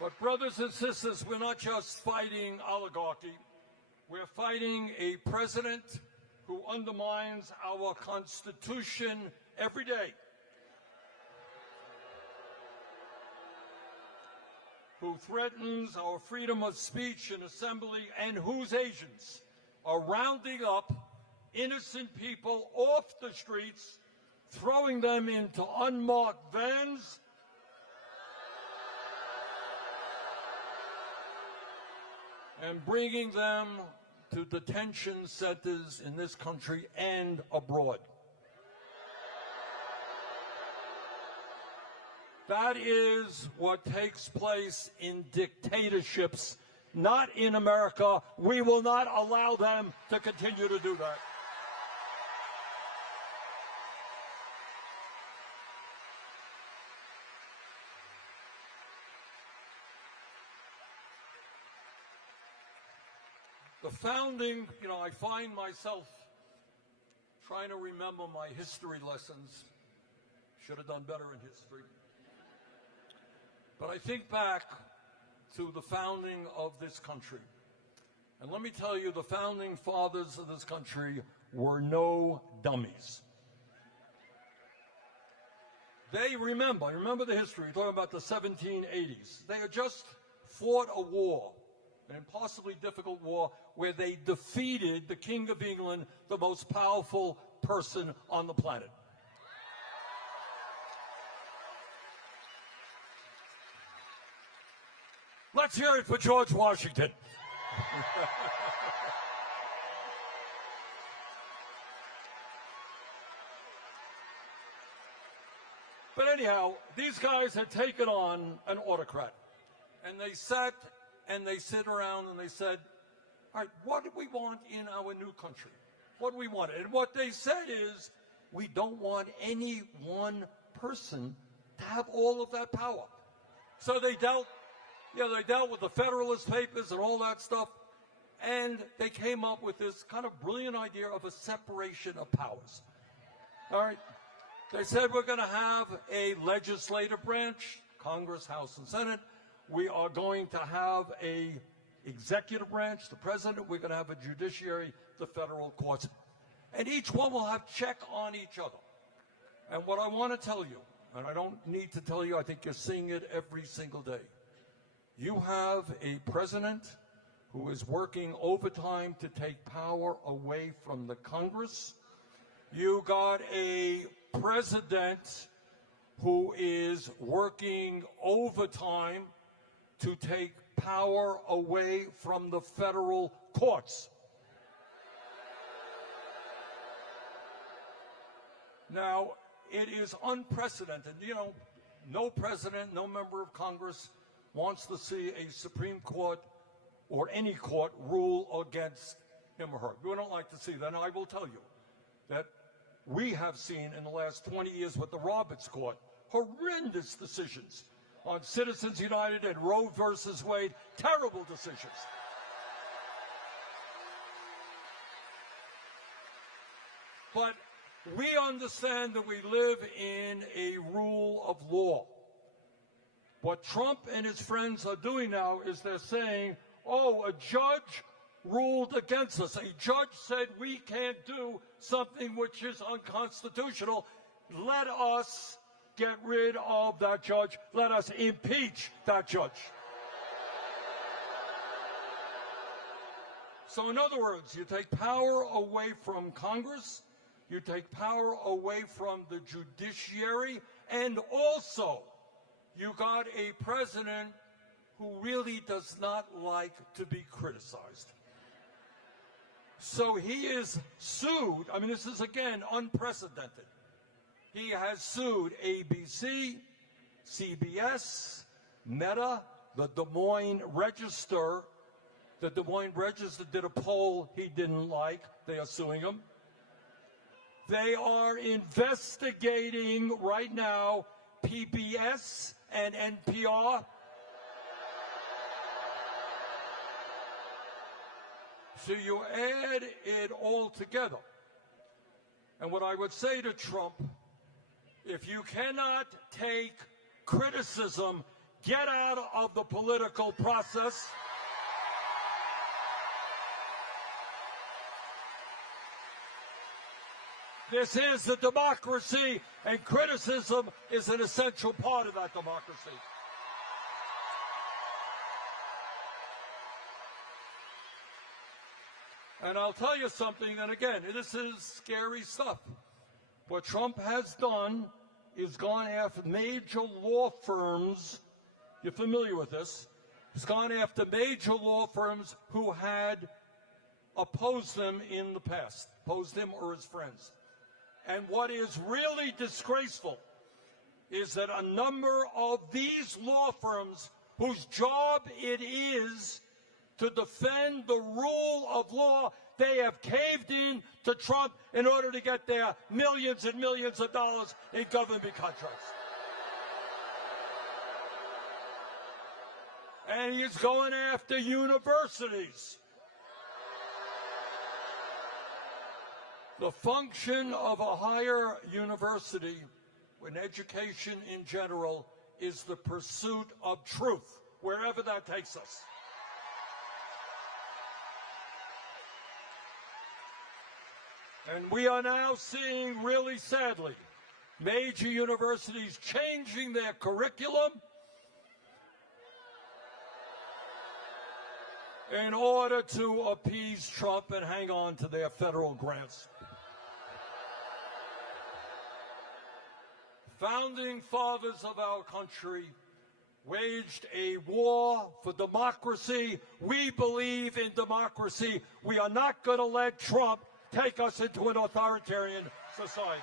But brothers and sisters, we're not just fighting oligarchy. We're fighting a president who undermines our Constitution every day, who threatens our freedom of speech and assembly, and whose agents are rounding up innocent people off the streets, throwing them into unmarked vans, and bringing them to detention centers in this country and abroad. That is what takes place in dictatorships, not in America. We will not allow them to continue to do that. The founding, I find myself trying to remember my history lessons. Should have done better in history. But I think back to the founding of this country. And let me tell you, the founding fathers of this country were no dummies. They remember the history. We're talking about the 1780s. They had just fought a war, an impossibly difficult war, where they defeated the King of England, the most powerful person on the planet. Let's hear it for George Washington. But anyhow, these guys had taken on an autocrat, and they sat and they sit around and they said, all right, what do we want in our new country? What do we want? And what they said is, we don't want any one person to have all of that power. So they dealt with the Federalist Papers and all that stuff, and they came up with this kind of brilliant idea of a separation of powers. All right? They said we're going to have a legislative branch, Congress, House, and Senate. We are going to have a executive branch, the president. We're going to have a judiciary, the federal courts. And each one will have check on each other. And what I want to tell you, and I don't need to tell you, I think you're seeing it every single day. You have a president who is working overtime to take power away from the Congress. You got a president who is working overtime to take power away from the federal courts. Now, it is unprecedented. No president, no member of Congress wants to see a Supreme Court or any court rule against him or her. We don't like to see that. And I will tell you that we have seen in the last 20 years with the Roberts Court horrendous decisions on Citizens United and Roe versus Wade, terrible decisions. But we understand that we live in a rule of law. What Trump and his friends are doing now is they're saying, oh, a judge ruled against us. A judge said we can't do something which is unconstitutional. Let us get rid of that judge. Let us impeach that judge. So in other words, you take power away from Congress, you take power away from the judiciary, and also you got a president who really does not like to be criticized. So he is sued. I mean, this is, again, unprecedented. He has sued ABC, CBS, Meta, the Des Moines Register. The Des Moines Register did a poll he didn't like. They are suing him. They are investigating right now PBS and NPR. So you add it all together. And what I would say to Trump, if you cannot take criticism get out of the political process. This is a democracy, and criticism is an essential part of that democracy. And I'll tell you something, and again, this is scary stuff. What Trump has done is gone after major law firms. You're familiar with this. He's gone after major law firms who had opposed him in the past, opposed him or his friends. And what is really disgraceful is that a number of these law firms, whose job it is to defend the rule of law, they have caved in to Trump in order to get their millions and millions of dollars in government contracts. And he's going after universities. The function of a higher university, an education in general, is the pursuit of truth, wherever that takes us. And we are now seeing, really sadly, major universities changing their curriculum in order to appease Trump and hang on to their federal grants. Founding fathers of our country waged a war for democracy. We believe in democracy. We are not going to let Trump take us into an authoritarian society.